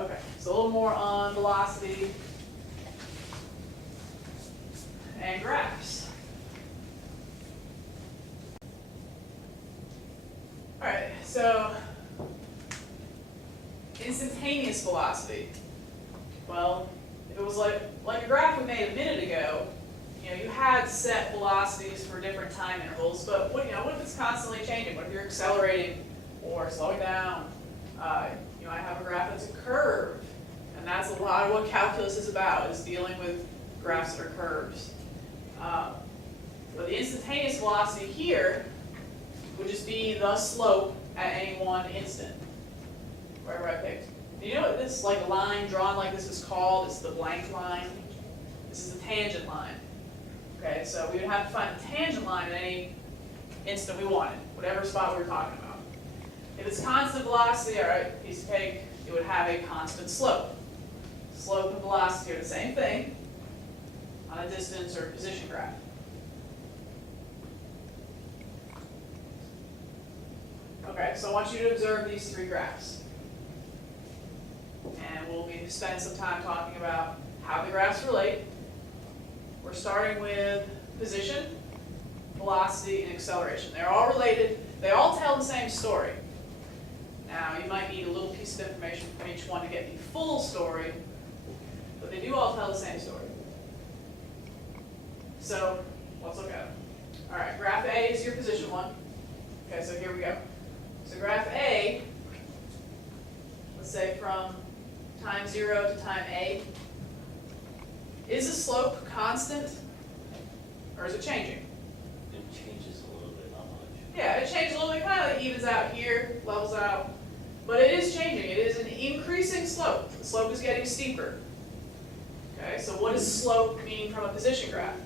Okay, so a little more on velocity and graphs. All right, so instantaneous velocity. Well, it was like a graph we made a minute ago. You had set velocities for different time intervals, but what if it's constantly changing? What if you're accelerating or slowing down? I have a graph that's a curve, and that's a lot of what calculus is about, is dealing with graphs that are curves. But the instantaneous velocity here would just be the slope at any one instant, wherever I picked. Do you know what this line drawn like this is called? It's the blank line. This is the tangent line. Okay, so we would have to find the tangent line at any instant we wanted, whatever spot we were talking about. If it's constant velocity, all right, piece of cake, it would have a constant slope. Slope and velocity are the same thing on a distance or position graph. Okay, so I want you to observe these three graphs. And we'll be spending some time talking about how the graphs relate. We're starting with position, velocity, and acceleration. They're all related. They all tell the same story. Now, you might need a little piece of information from each one to get the full story, but they do all tell the same story. So, let's look at them. All right, graph A is your position one. Okay, so here we go. So graph A, let's say from time 0 to time A, is the slope constant, or is it changing? It changes a little bit, not much. Yeah, it changes a little bit, kind of evens out here, levels out, but it is changing. It is an increasing slope. The slope is getting steeper. Okay, so what does slope mean from a position graph?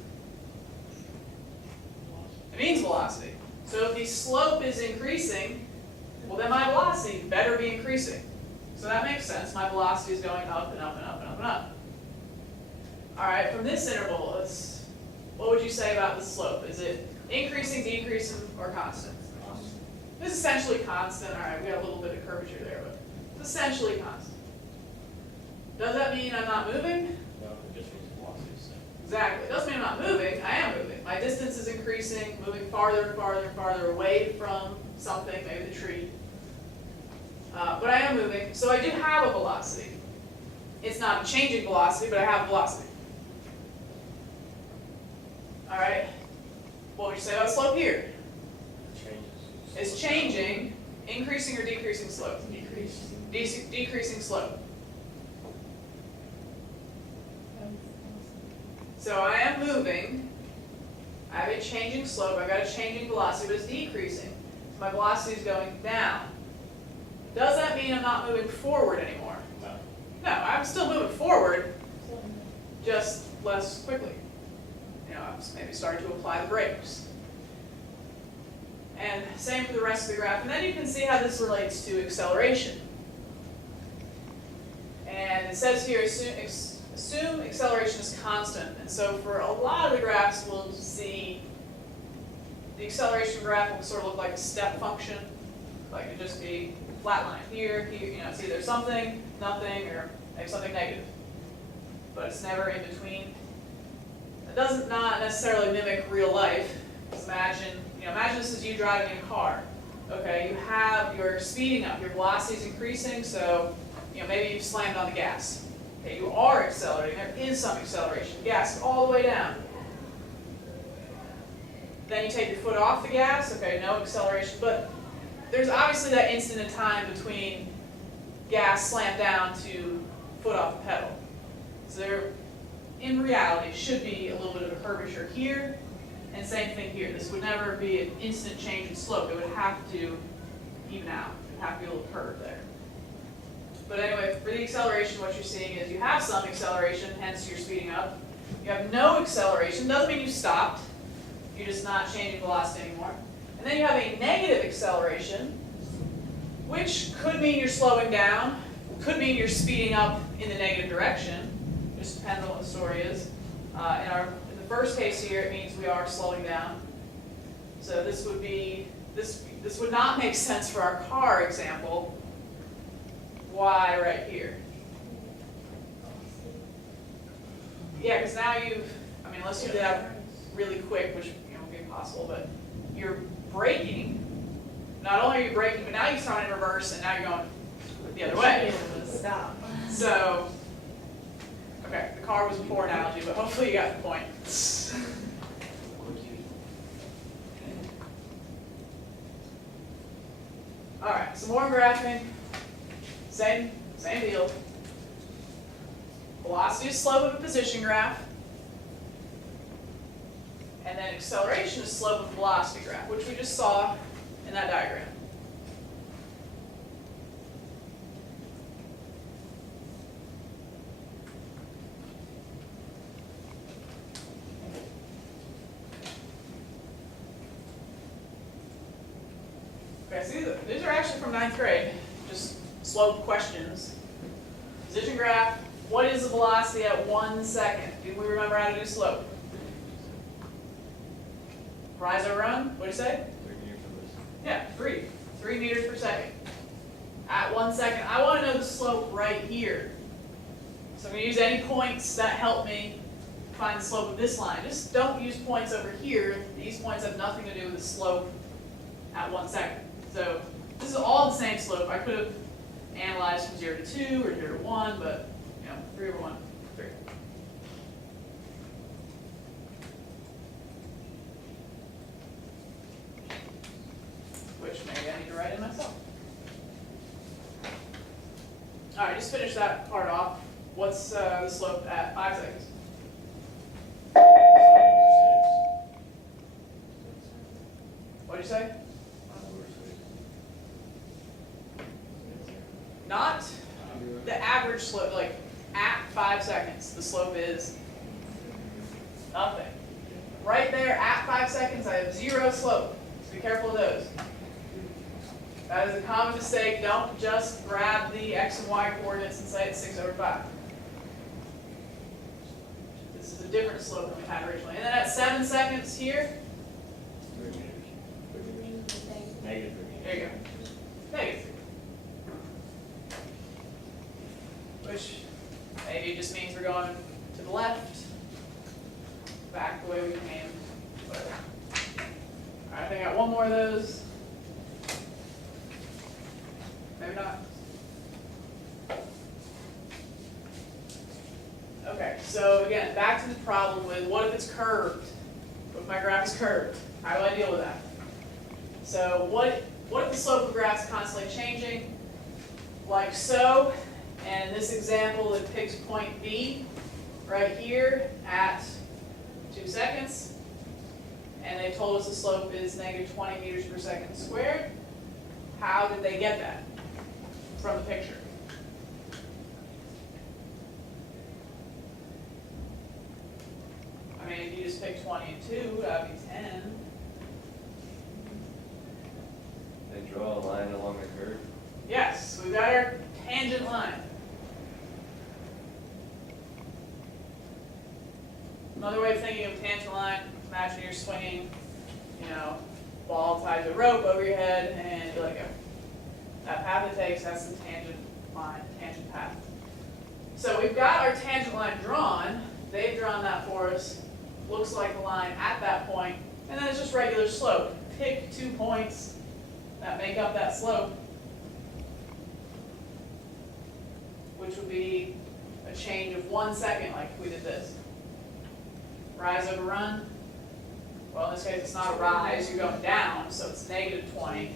It means velocity. So if the slope is increasing, well then my velocity better be increasing. So that makes sense. My velocity is going up and up and up and up and up. All right, from this interval, what would you say about the slope? Is it increasing, decreasing, or constant? Constant. It's essentially constant. All right, we got a little bit of curvature there, but it's essentially constant. Does that mean I'm not moving? No, it just means velocity is the same. Exactly. It doesn't mean I'm not moving. I am moving. My distance is increasing, moving farther and farther and farther away from something, maybe the tree. But I am moving, so I do have a velocity. It's not a changing velocity, but I have a velocity. All right. What would you say about slope here? It changes. It's changing, increasing or decreasing slope? Decreasing slope. So I am moving. I have a changing slope. I've got a changing velocity, but it's decreasing. So my velocity is going down. Does that mean I'm not moving forward anymore? No. No, I'm still moving forward, just less quickly. I'm maybe starting to apply the brakes. And same for the rest of the graph. And then you can see how this relates to acceleration. And it says here, assume acceleration is constant. And so for a lot of the graphs, we'll see the acceleration graph will sort of look like a step function. Like it just be flat line here, here, it's either something, nothing, or maybe something negative. But it's never in between. It doesn't not necessarily mimic real life. Just imagine this is you driving in a car. Okay, you're speeding up, your velocity is increasing, so maybe you've slammed on the gas. Okay, you are accelerating, there is some acceleration. Gas all the way down. Then you take your foot off the gas, okay, no acceleration, but there's obviously that instant in time between gas slammed down to foot off the pedal. So there, in reality, should be a little bit of a curvature here, and same thing here. This would never be an instant change in slope. It would have to even out. It would have to be a little curve there. But anyway, for the acceleration, what you're seeing is you have some acceleration, hence you're speeding up. You have no acceleration. Doesn't mean you stopped. You're just not changing velocity anymore. And then you have a negative acceleration, which could mean you're slowing down, could mean you're speeding up in the negative direction. Just depends on what the story is. In the first case here, it means we are slowing down. So this would not make sense for our car example. Why right here? Yeah, because now you've, I mean, unless you do that really quick, which, would be impossible, but you're braking. Not only are you braking, but now you've thrown in reverse, and now you're going the other way. Stop. So, okay, the car was a poor analogy, but hopefully you got the point. All right, some more graphing. Same deal. Velocity is slope of a position graph. And then acceleration is slope of a velocity graph, which we just saw in that diagram. Okay, see, these are actually from 9th grade, just slope questions. Position graph, what is the velocity at 1 second? Do we remember how to do slope? Rise or run, what do you say? 3 meters per second. Yeah, 3 meters per second. At 1 second, I want to know the slope right here. So I'm going to use any points that help me find the slope of this line. Just don't use points over here. These points have nothing to do with the slope at 1 second. So this is all the same slope. I could have analyzed from 0 to 2 or 0 to 1, but 3 over 1, 3. Which maybe I need to write in myself. All right, just finish that part off. What's the slope at 5 seconds? What did you say? Not the average slope, like at 5 seconds, the slope is nothing. Right there at 5 seconds, I have 0 slope. So be careful of those. That is a common mistake. Don't just grab the x and y coordinates and say it's 6 over 5. This is a different slope than we had originally. And then at 7 seconds here, 3 meters. Negative 3 meters. there you go. Negative. Which maybe just means we're going to the left, back the way we came, whatever. All right, I think I got one more of those. Maybe not. Okay, so again, back to the problem with what if it's curved? What if my graph is curved? How do I deal with that? So what if the slope of the graph is constantly changing? Like so. And in this example, it picks point B right here at 2 seconds. And they told us the slope is negative 20 meters per second squared. How did they get that from the picture? I mean, if you just pick 20 and 2, that would be 10. They draw a line along the curve. Yes, we've got our tangent line. Another way of thinking of tangent line, imagine you're swinging, ball tied to a rope over your head, and you let go. That path it takes, that's the tangent line, tangent path. So we've got our tangent line drawn. They've drawn that for us. Looks like the line at that point, and then it's just regular slope. Pick 2 points that make up that slope, which would be a change of 1 second, like if we did this. Rise over run. Well, in this case, it's not a rise, you're going down, so it's negative 20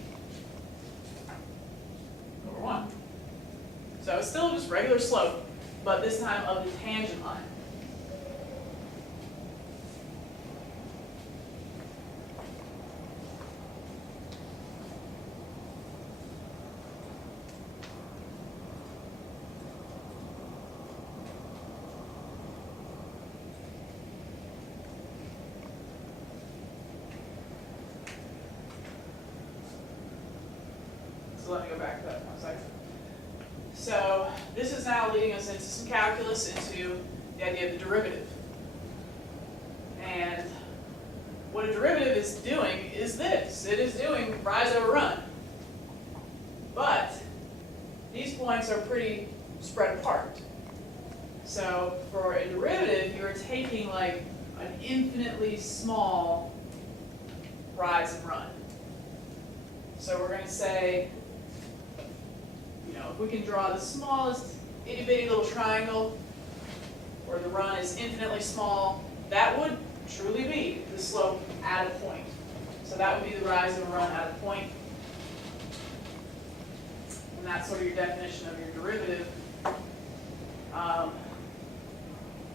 over 1. So it's still just regular slope, but this time of the tangent line. So let me go back to that 1 second. So this is now leading us into some calculus, into the idea of the derivative. And what a derivative is doing is this. It is doing rise over run. But these points are pretty spread apart. So for a derivative, you're taking like an infinitely small rise and run. So we're going to say, if we can draw the smallest itty bitty little triangle where the run is infinitely small, that would truly be the slope at a point. So that would be the rise and run at a point. And that's sort of your definition of your derivative.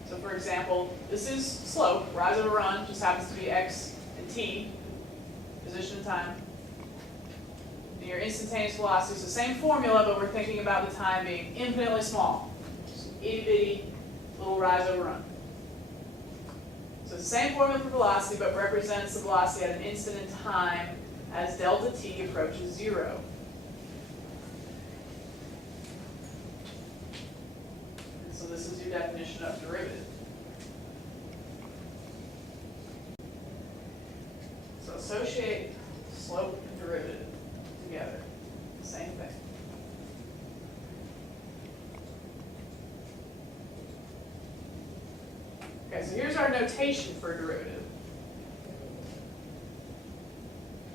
So for example, this is slope, rise over run, just happens to be x and t, position and time. And your instantaneous velocity is the same formula, but we're thinking about the time being infinitely small. Just itty bitty little rise over run. So it's the same formula for velocity, but represents the velocity at an instant in time as delta t approaches 0. So this is your definition of derivative. So associate slope and derivative together. Same thing. Okay, so here's our notation for a derivative.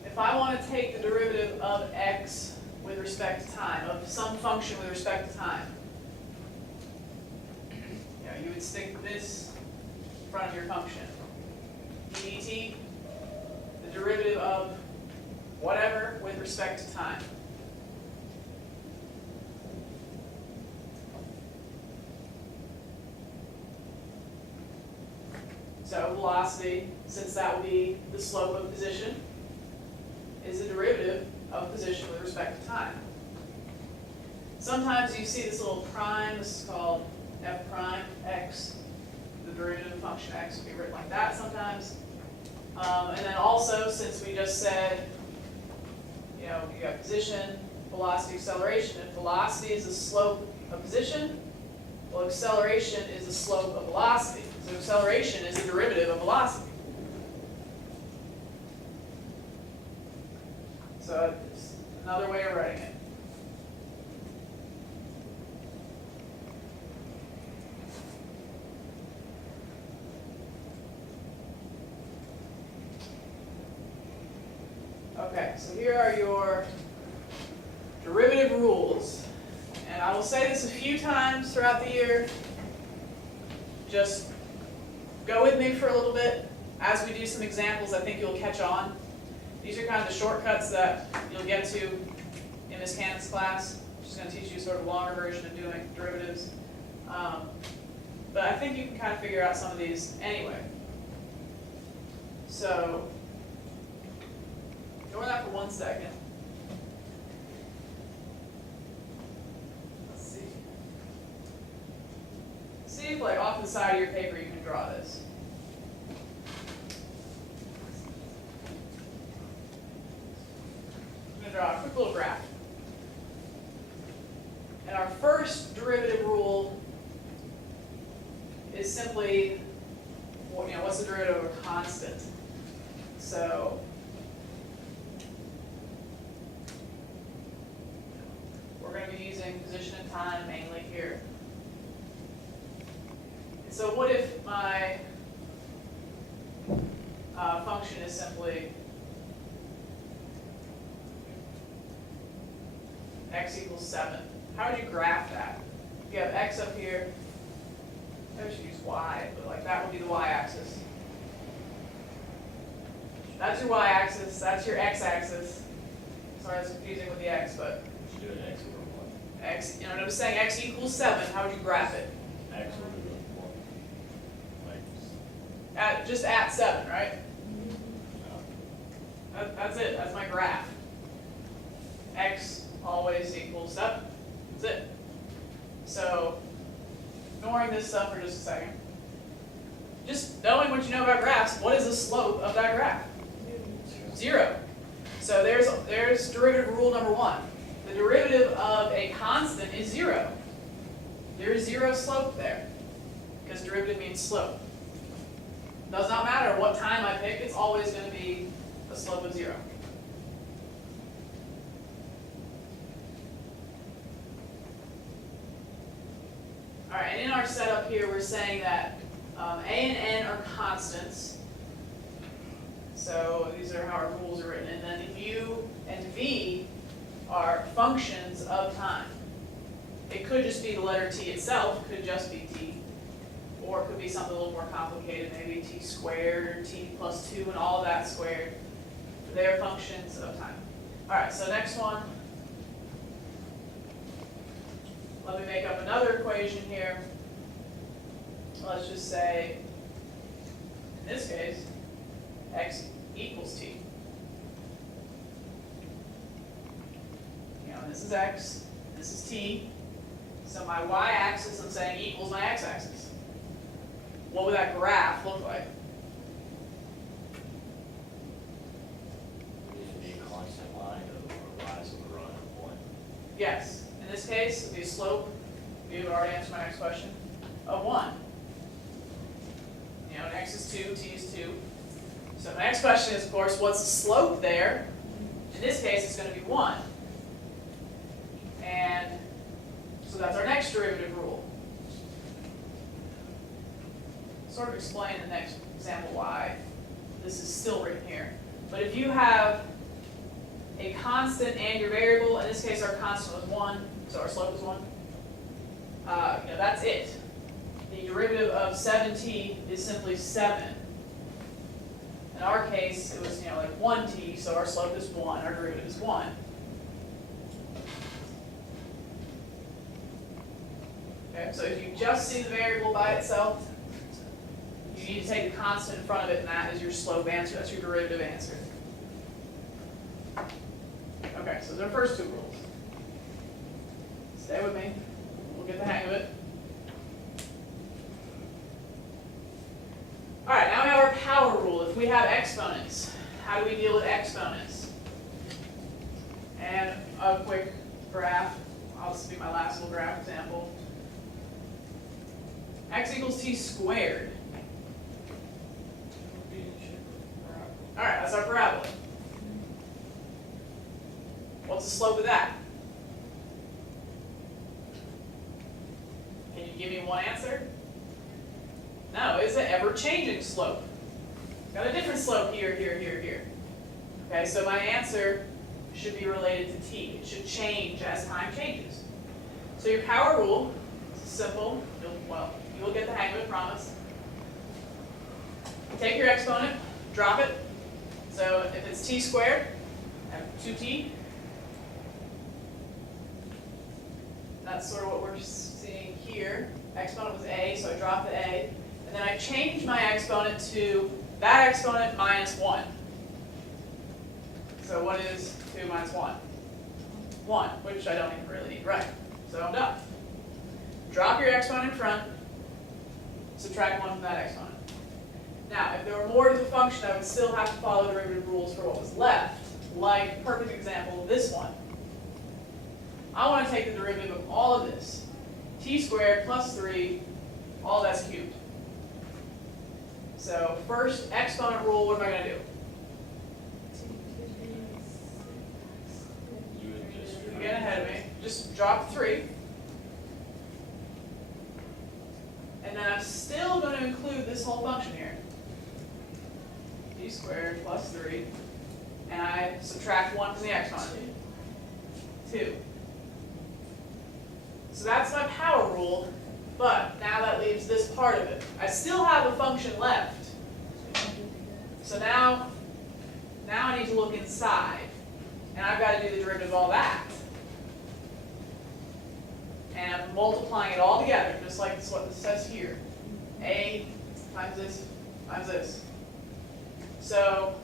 If I want to take the derivative of x with respect to time, of some function with respect to time, you would stick this in front of your function. dt, the derivative of whatever with respect to time. So velocity, since that would be the slope of position, is the derivative of position with respect to time. Sometimes you see this little prime, this is called f prime x, the derivative of function x would be written like that sometimes. And then also, since we just said, you got position, velocity, acceleration. If velocity is the slope of position, well, acceleration is the slope of velocity. So acceleration is the derivative of velocity. So it's another way of writing it. Okay, so here are your derivative rules. And I will say this a few times throughout the year. Just go with me for a little bit. As we do some examples, I think you'll catch on. These are kind of the shortcuts that you'll get to in Ms. Cannon's class. She's going to teach you sort of a longer version of doing derivatives. But I think you can kind of figure out some of these anyway. So ignore that for 1 second. Let's see. See if, like, off the side of your paper you can draw this. I'm going to draw a quick little graph. And our first derivative rule is simply, what's the derivative of a constant? So we're going to be using position and time mainly here. And so what if my function is simply x equals 7? How would you graph that? If you have x up here, maybe we should use y, but like that would be the y-axis. That's your y-axis, that's your x-axis. Sorry, it's confusing with the x, but Just do an x over 1. x, notice saying x equals 7, how would you graph it? X over 1. Like, Just at 7, right? no. That's it, that's my graph. X always equals 7, that's it. So, ignoring this stuff for just a second, just knowing what you know about graphs, what is the slope of that graph? 0. So there's derivative rule number 1. The derivative of a constant is 0. There is 0 slope there, because derivative means slope. Does not matter what time I pick, it's always going to be a slope of 0. All right, and in our setup here, we're saying that A and N are constants. So these are how our rules are written. And then U and V are functions of time. It could just be the letter T itself, could just be T. Or it could be something a little more complicated, maybe T squared or T plus 2 and all of that squared. They're functions of time. All right, so next one. Let me make up another equation here. Let's just say, in this case, x equals t. You know, this is x, this is t. So my y-axis, I'm saying, equals my x-axis. What would that graph look like? Would it be a constant line of a rise of a run of one? Yes. In this case, the slope, you have already answered my next question, of 1. You know, x is 2, t is 2. So my next question is, of course, what's the slope there? In this case, it's going to be 1. And so that's our next derivative rule. Sort of explain in the next example why this is still written here. But if you have a constant and your variable, in this case our constant was 1, so our slope is 1, you know, that's it. The derivative of 7t is simply 7. In our case, it was, you know, like 1t, so our slope is 1, our derivative is 1. Okay, so if you just see the variable by itself, you need to take the constant in front of it, and that is your slope answer, that's your derivative answer. Okay, so those are the first two rules. Stay with me, we'll get the hang of it. All right, now we have our power rule. If we have exponents, how do we deal with exponents? And a quick graph, this will be my last little graph example. X equals t squared. Would be in the shape of a parabola. All right, that's our parabola. What's the slope of that? Can you give me one answer? No, it's an ever-changing slope. It's got a different slope here, here, here, here. Okay, so my answer should be related to t. It should change as time changes. So your power rule is simple. You will get the hang of it, promise. Take your exponent, drop it. So if it's t squared, I have 2t. That's sort of what we're seeing here. Exponent was a, so I dropped the a. And then I changed my exponent to that exponent minus 1. So what is 2 minus 1? 1, which I don't even really need to write. So I'm done. Drop your exponent in front, subtract 1 from that exponent. Now, if there were more to the function, I would still have to follow derivative rules for what was left, like, perfect example, this one. I want to take the derivative of all of this. T squared plus 3, all that's cubed. So first exponent rule, what am I going to do? You would just. You're getting ahead of me. Just drop 3. And then I'm still going to include this whole function here. T squared plus 3. And I subtract 1 from the exponent. 2. So that's my power rule, but now that leaves this part of it. I still have a function left. So now I need to look inside, and I've got to do the derivative of all that. And I'm multiplying it all together, just like this, what this says here. A times this times this. So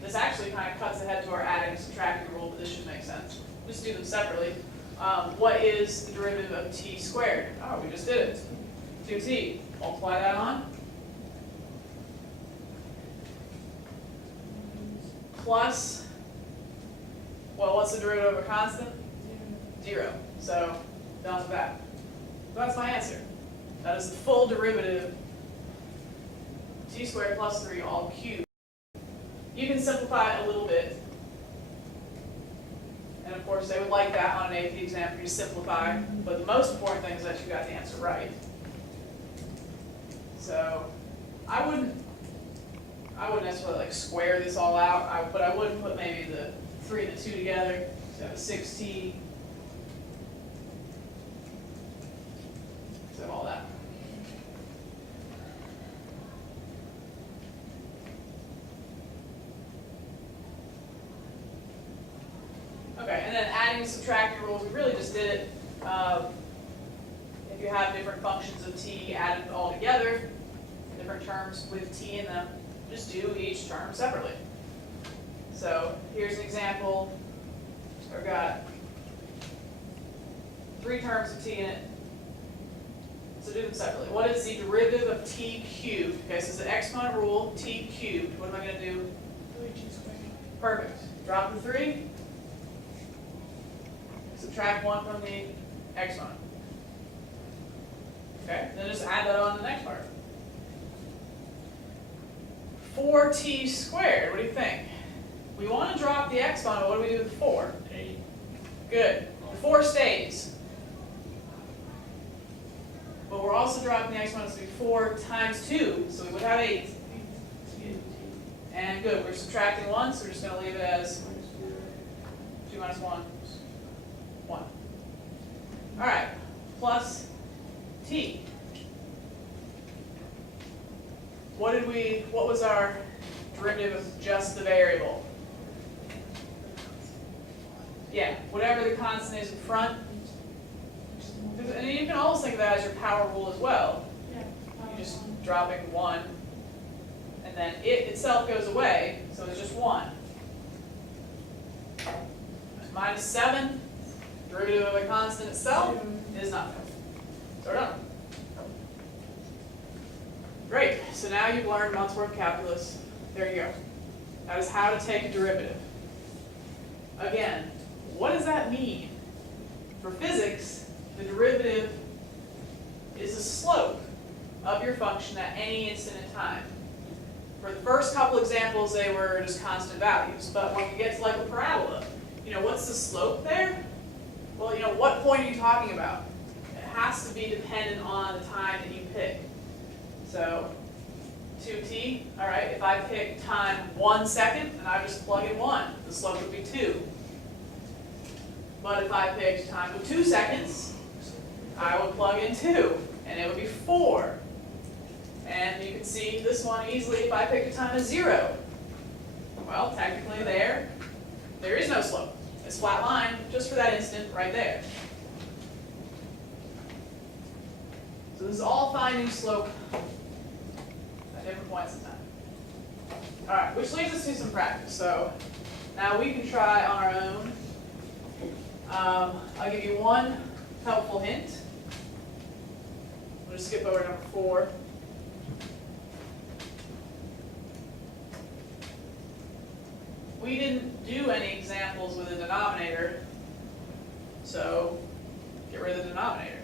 this actually kind of cuts ahead to our adding and subtracting rule, but this should make sense. Just do them separately. What is the derivative of t squared? Oh, we just did it. 2t. Multiply that on. Plus, well, what's the derivative of a constant? 0. So, done with that. So that's my answer. That is the full derivative, t squared plus 3 all cubed. You can simplify it a little bit And of course, they would like that on an AP exam for you to simplify, but the most important thing is that you got the answer right. So I wouldn't necessarily like square this all out, but I would put maybe the 3 and the 2 together, so you have a 6t. So all that. Okay, and then adding and subtracting rules, we really just did it. If you have different functions of t, add it all together, different terms with t in them, just do each term separately. So here's an example. I've got 3 terms of t in it. So do them separately. What is the derivative of t cubed? Okay, so it's an exponent rule, t cubed. What am I going to do? 3t squared. Perfect. Drop the 3. Subtract 1 from the exponent. Okay, then just add that on to the next part. 4t squared, what do you think? We want to drop the exponent, but what do we do with 4? 8. Good. The 4 stays. But we're also dropping the exponent, so it'll be 4 times 2, so we would have 8. And good, we're subtracting 1, so we're just going to leave it as 2 minus 1. 1. All right, plus t. What was our derivative of just the variable? Yeah, whatever the constant is in front. And you can almost think of that as your power rule as well. Yeah. You're just dropping 1, and then it itself goes away, so it's just 1. Minus 7, derivative of a constant itself is nothing. So we're done. Great, so now you've learned month's worth of calculus. There you go. That is how to take a derivative. Again, what does that mean? For physics, the derivative is the slope of your function at any instant in time. For the first couple examples, they were just constant values. But when you get to like a parabola, what's the slope there? Well, what point are you talking about? It has to be dependent on the time that you pick. So 2t, all right, if I pick time 1 second, and I just plug in 1, the slope would be 2. But if I picked time with 2 seconds, I would plug in 2, and it would be 4. And you can see this one easily if I picked a time of 0. Well, technically there is no slope. It's flat line just for that instant right there. So this is all finding slope at different points in time. All right, which leads us to some practice. So now we can try on our own. I'll give you one helpful hint. We'll just skip over to number 4. We didn't do any examples with a denominator, so get rid of the denominator.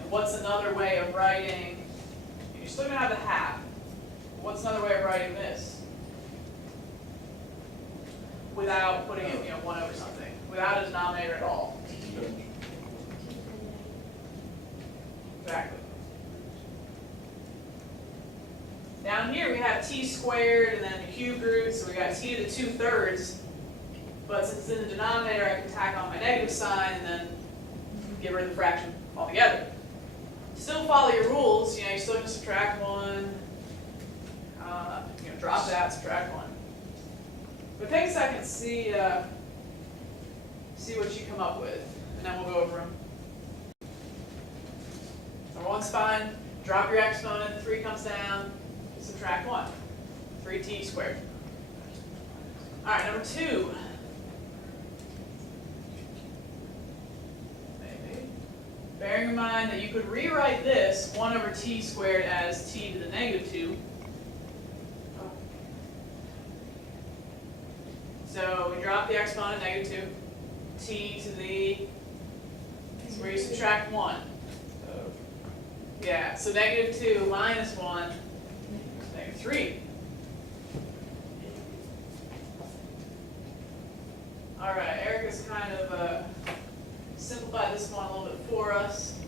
And what's another way of writing? You're still going to have the half. What's another way of writing this? Without putting in 1 over something. Without a denominator at all. Exactly. Down here we have t squared and then the cubed root, so we got t to the 2/3. But since it's in the denominator, I can tack on my negative sign and then get rid of the fraction altogether. Still follow your rules. You still have to subtract 1. Drop that, subtract 1. But take a second, see what you come up with, and then we'll go over them. Number 1's fine. Drop your exponent. 3 comes down. Subtract 1. 3t squared. All right, number 2. Maybe. Bearing in mind that you could rewrite this 1 over t squared as t to the negative 2. So we drop the exponent, negative 2. T to the, is where you subtract 1. Yeah, so negative 2 minus 1 is negative 3. All right, Erica's kind of simplified this one a little bit for us.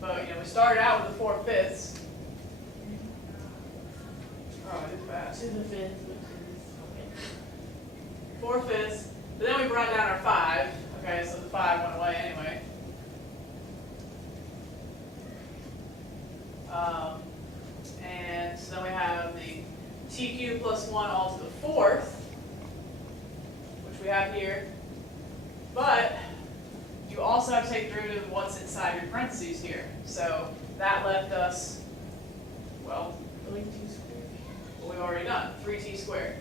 But, we started out with the 4/5. Oh, I did fast. To the fifth, 4/5, but then we brought down our 5. Okay, so the 5 went away anyway. And so then we have the t cubed plus 1 all to the 4th, which we have here. But you also have to take the derivative of what's inside your parentheses here. So that left us, well, like 2 squared. what we've already done, 3t squared.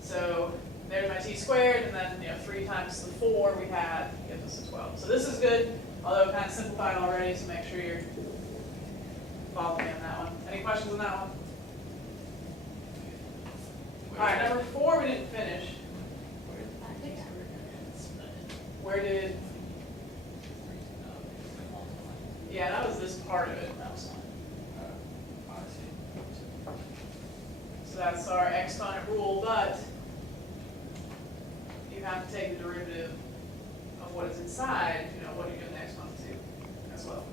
So there's my t squared, and then 3 times the 4 we had gives us a 12. So this is good, although kind of simplified already, so make sure you're following me on that one. Any questions on that one? All right, number 4 we didn't finish. I think I Where did, yeah, that was this part of it. So that's our exponent rule, but you have to take the derivative of what is inside, what are you doing the exponent to as well.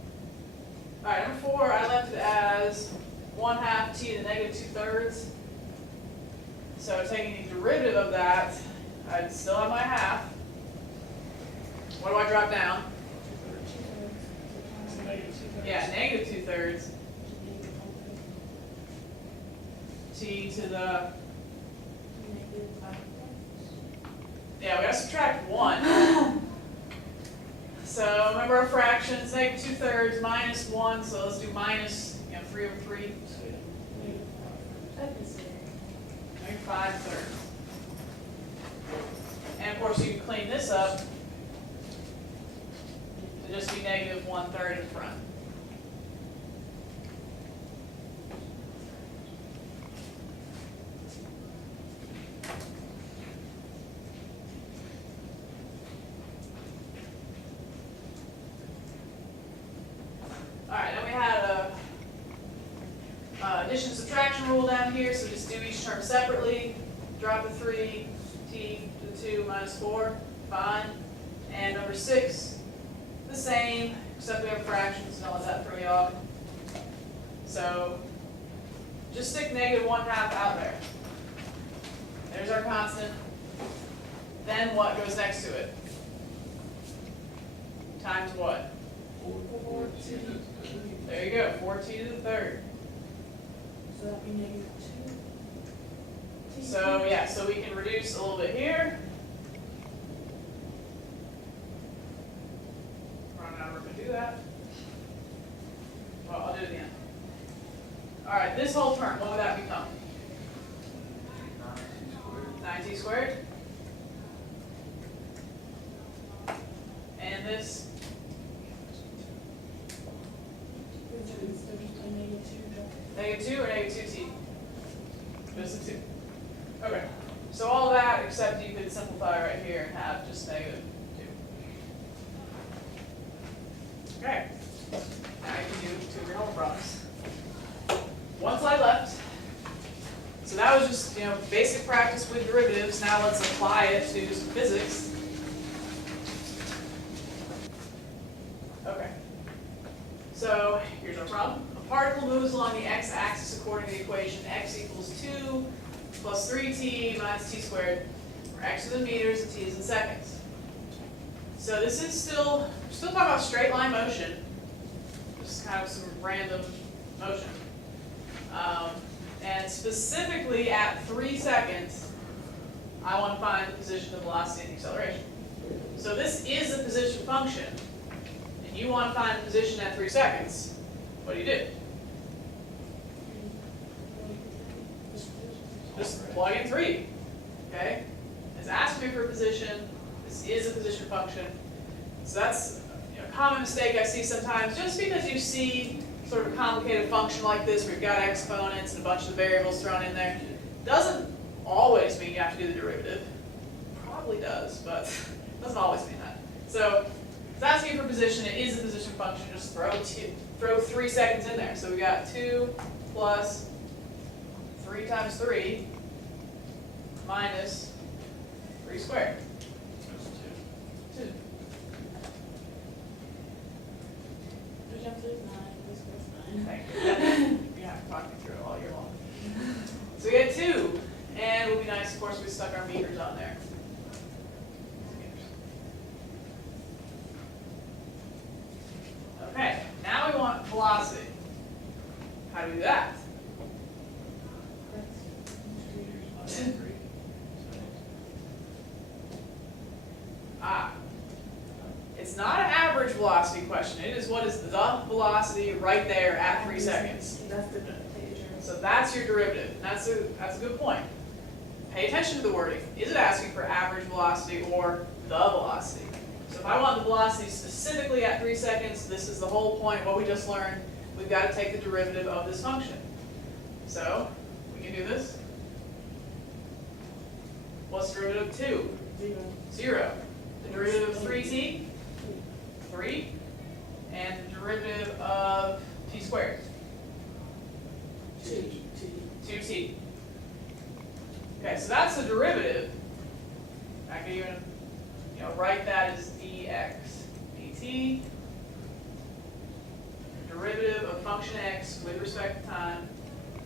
All right, number 4, I left it as 1/2 t to the negative 2/3. So taking the derivative of that, I'd still have my half. What do I drop down? Yeah, negative 2/3 t to the, yeah, we gotta subtract 1. So remember our fractions, negative 2/3 minus 1, so let's do minus 3/3, negative 5/3. And of course you can clean this up to just be negative 1/3 in front. Alright, then we had a addition subtraction rule down here, so just do each term separately. Drop the 3, t to the 2 minus 4, fine. And number 6, the same, except we have fractions, don't let that throw you off. So just stick negative 1/2 out there. There's our constant. Then what goes next to it? Times what? 4t. There you go, 4t to the 3rd. So that'd be negative 2. So yeah, so we can reduce a little bit here. Run out of room to do that. Well, I'll do it again. All right, this whole term, what would that become? 9t squared. And this, Instead of just a negative 2, drop it. negative 2 or negative 2t? Just a 2. Okay, so all of that except you could simplify right here and have just negative 2. Okay, now you can do 2 of your homework problems. 1 slide left. So that was just, basic practice with derivatives. Now let's apply it to some physics. Okay. So here's our problem. A particle moves along the x-axis according to the equation x equals 2 plus 3t minus t squared, where x is in meters and t is in seconds. So this is still, we're still talking about straight line motion, just kind of some random motion. And specifically at 3 seconds, I want to find the position of velocity and acceleration. So this is a position function, and you want to find the position at 3 seconds. What do? Just plug in 3, okay? It's asking me for a position. This is a position function. So that's a common mistake I see sometimes. Just because you see sort of a complicated function like this where you've got exponents and a bunch of variables thrown in there, doesn't always mean you have to do the derivative. Probably does, but doesn't always mean that. So it's asking for position. It is a position function. Just throw 3 seconds in there. So we got 2 plus 3 times 3 minus squared? That's two. 2. The jump is 9, this goes 9. Thank you. You have to talk me through it all year long. So we get 2, and it would be nice, of course, we stuck our meters on there. Okay, now we want velocity. How do we do that? Meters by 3 seconds. It's not an average velocity question. It is what is the velocity right there at 3 seconds. That's the derivative. So that's your derivative. And that's a good point. Pay attention to the wording. Is it asking for average velocity or the velocity? So if I want the velocity specifically at 3 seconds, this is the whole point of what we just learned. We've got to take the derivative of this function. So we can do this. What's the derivative of 2? 0. 0. The derivative of 3t? 3. And the derivative of t squared? 2. 2t. Okay, so that's the derivative. I can even, write that as dx dt. The derivative of function x with respect to time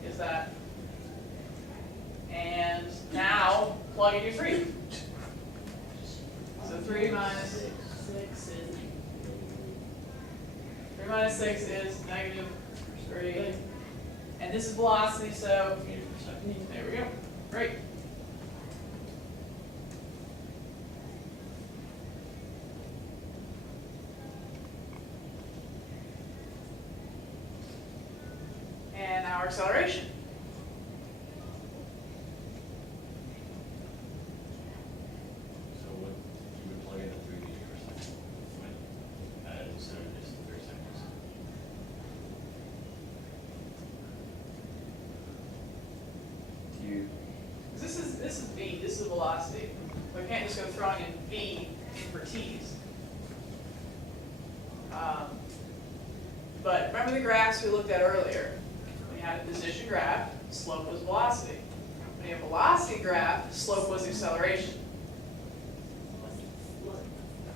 is that. And now plug in your 3. So 3 minus 6 is 3 minus 6 is negative 3. And this is velocity, so Meters per second. there we go. Great. And our acceleration. So what, you would plug in a 3 meter per second, when, instead of just 3 seconds. This is v, this is velocity. We can't just go throwing in v in for t's. But remember the graphs we looked at earlier? We had a position graph, slope was velocity. When you have a velocity graph, slope was acceleration.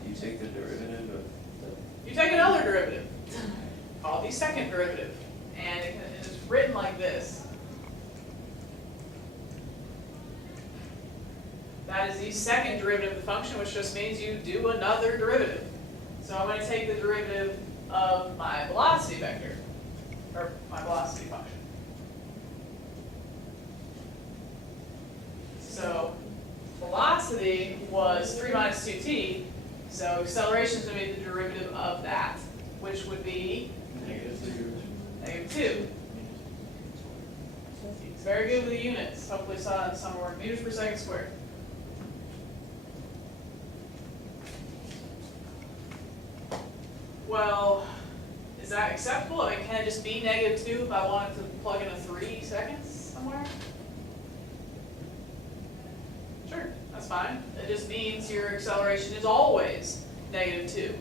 You take the derivative of the, You take another derivative, called the second derivative, and it is written like this. That is the second derivative of the function, which just means you do another derivative. So I'm going to take the derivative of my velocity vector, or my velocity function. So velocity was 3 minus 2t, so acceleration is going to be the derivative of that, which would be Negative 2. negative 2. It's very good with the units. Hopefully saw it somewhere. Meters per second squared. Well, is that acceptable? I mean, can it just be negative 2 if I wanted to plug in a 3 seconds somewhere? Sure, that's fine. It just means your acceleration is always negative 2.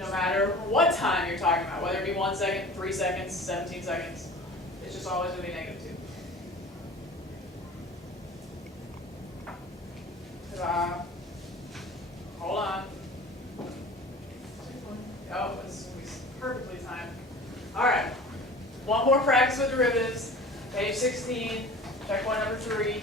No matter what time you're talking about, whether it be 1 second, 3 seconds, 17 seconds, it's just always going to be negative 2. Hold on. Oh, it's perfectly timed. All right. One more practice with derivatives. Page 16, checkpoint number 3.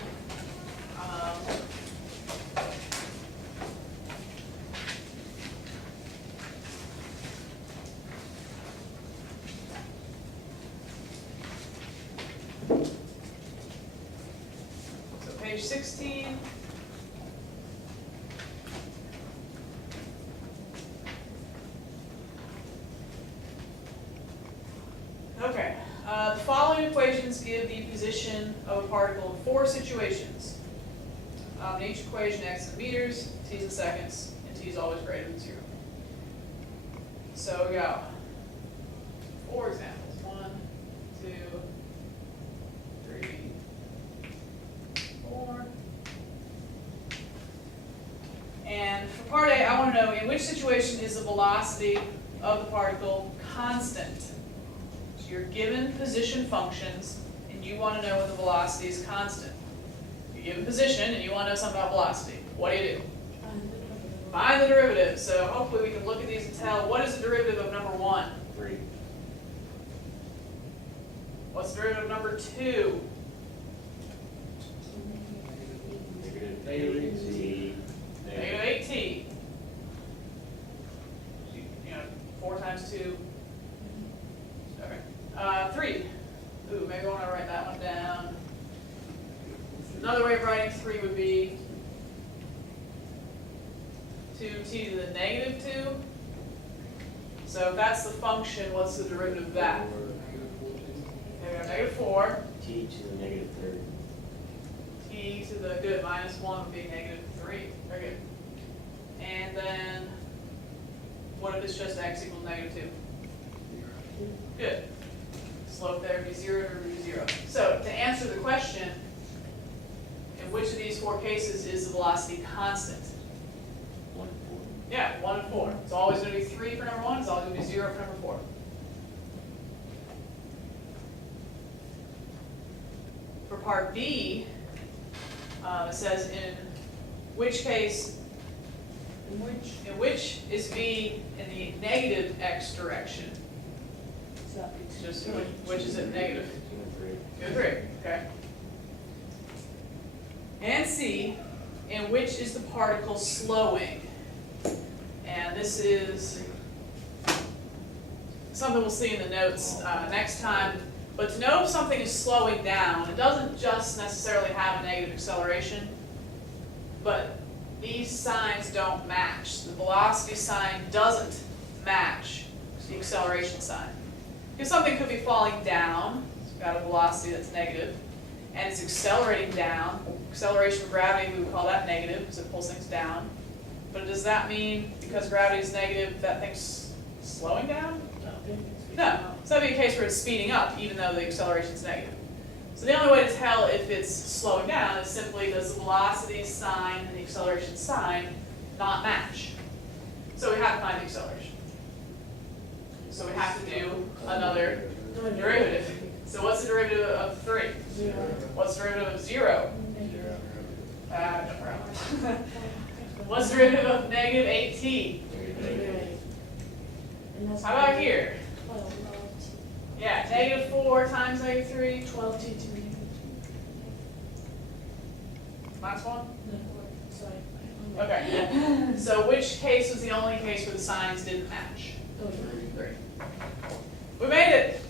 So page 16. Okay, the following equations give the position of a particle in 4 situations. In each equation, x in meters, t in seconds, and t is always greater than 0. So we got 4 examples. 1, 2, 3, 4. And for part A, I want to know in which situation is the velocity of the particle constant? So you're given position functions, and you want to know when the velocity is constant. You're given position, and you want to know something about velocity. what do you do? Find the derivative. Find the derivative. So hopefully we can look at these and tell what is the derivative of number 1? 3. What's the derivative of number 2? Negative 8t. Negative 8t. You know, 4 times 2. Okay. 3. Ooh, maybe I want to write that one down. Another way of writing 3 would be 2t to the negative 2. So if that's the function, what's the derivative of that? There we go, negative 4. T to the negative third. T to the good minus 1 would be negative 3. Very good. And then, what if it's just x equals negative 2? Good. Slope there would be 0 to root of 0. So to answer the question, in which of these 4 cases is the velocity constant? 1, 4. Yeah, 1 and 4. It's always going to be 3 for number 1. It's always going to be 0 for number 4. For part B, it says in which case, in which is V in the negative x direction? So, It's just which is it negative? 2 and 3. 2 and 3, okay. And C, in which is the particle slowing? And this is something we'll see in the notes next time. But to know if something is slowing down, it doesn't just necessarily have a negative acceleration, but these signs don't match. The velocity sign doesn't match the acceleration sign. Because something could be falling down, it's got a velocity that's negative, and it's accelerating down. Acceleration of gravity, we would call that negative because it pulls things down. But does that mean because gravity is negative, that thing's slowing down? No. So that'd be a case where it's speeding up, even though the acceleration is negative. So the only way to tell if it's slowing down is simply does the velocity sign and the acceleration sign not match? So we have to find the acceleration. So we have to do another derivative. So what's the derivative of 3? 0. What's the derivative of 0? Negative. No problem. What's the derivative of negative 8t? Negative. And that's How about here? 12. Yeah, negative 4 times negative 3 12t to negative 2. minus 1? No, sorry. Okay. So which case was the only case where the signs didn't match? 3. We made it!